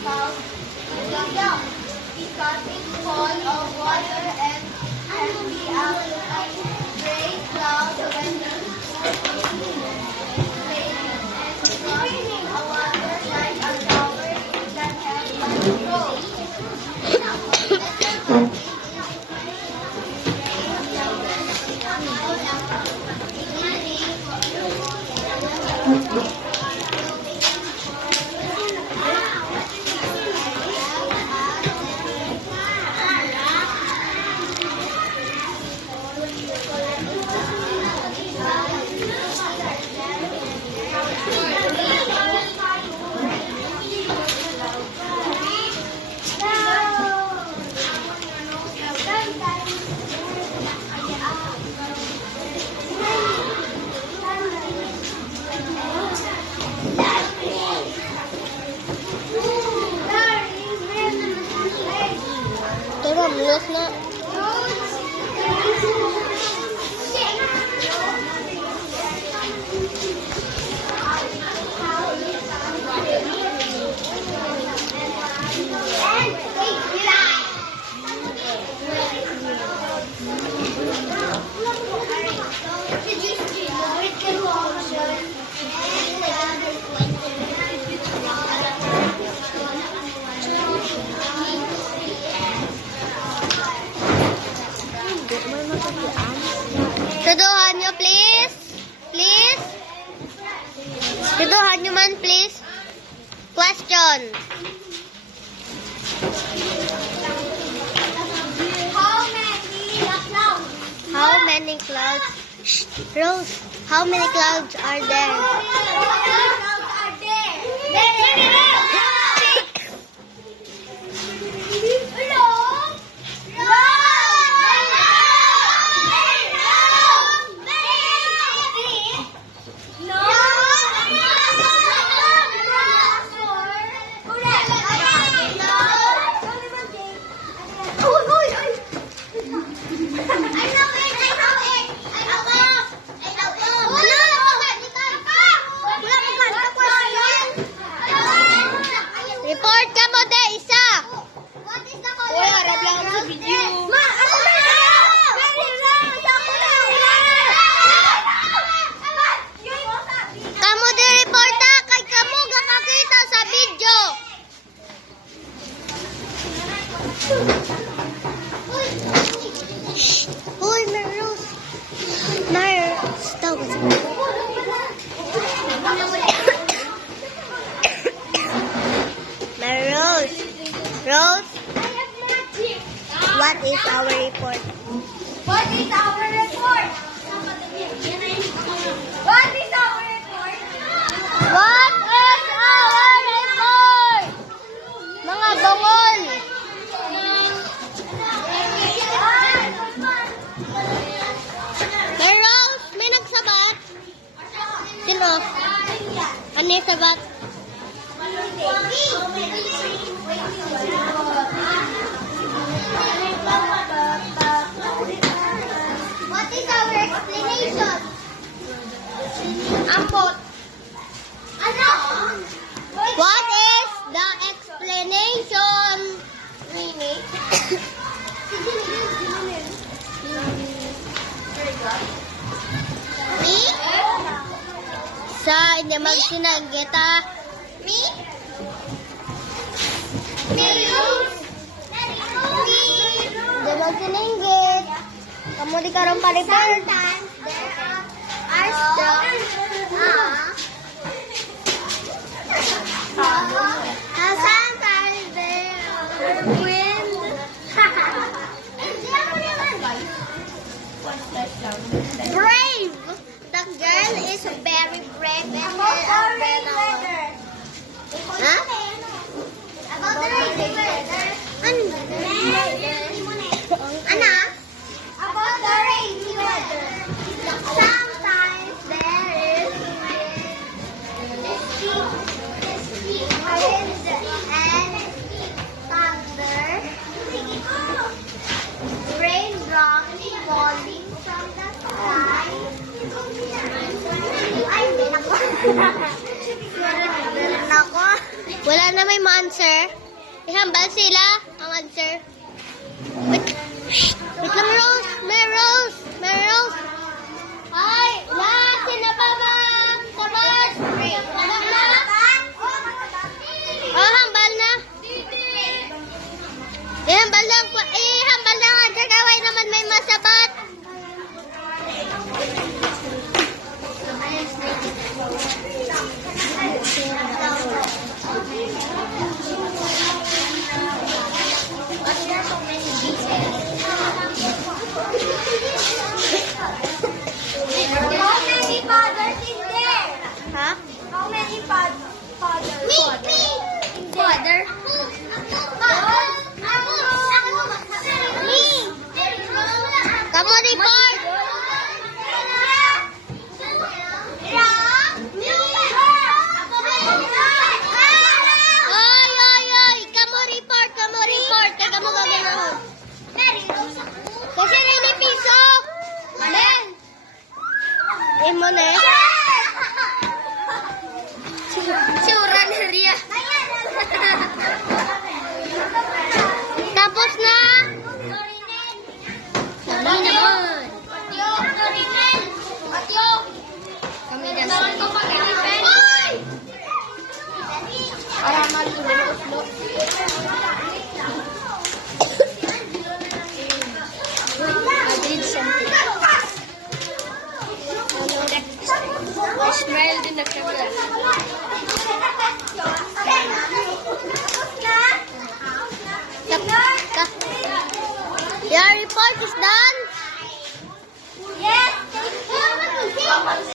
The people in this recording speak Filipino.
about the milk because it's full of water and can be a great cloud when a water like a shower that has control. Terus na. Tuduhan nyo, please. Please. Tuduhan nyo man, please. Question. How many clouds? Shh, Rose, how many clouds are there? Report ka mo, de, isa. What is the color? Wala, harap lang sa video. Ma, ano na? Kamu di report ta, kay kamu gakakita sa video. Uy, Merose. Merose, tawag sa Merose. Rose, what is our report? What is our report? What is our report? What is our report? Mga bongol. Merose, may nagsabat. Sino? Ano yung sabat? What is our explanation? Ambot. Ano? What is the explanation? Rini? Me? Sa hindi magsinagita. Me? Merose? Hindi magsinanggit. Kamu di karon pa-report. Sometimes there are storms. Sometimes there are wind. Brave! The girl is very brave and her umbrella. Ha? About the rainy weather. Ano? Ana? About the rainy weather. Sometimes there may ma-answer? Ihambal sila ang answer. Wait, shh, wait lang, Rose. May Rose. May Rose. Ay, last na ba, ma'am? Tapos. Anak na? Oh, hambal na. Ihambal lang po. Ihambal lang ang answer. Kaway naman may masabat. How many fathers is there? Ha? How many fathers? Me. Father? Me. Kamu report. Oy, oy, oy. Kamu report. Kamu report. Kaya kamu gagawin. Kasi rin piso. Amen. Imo na eh. Sura na Ria. Tapos na. Kami naman. Kami naman. Para malulos. I did something. I smiled in the camera. Your report is done. Yes, thank you.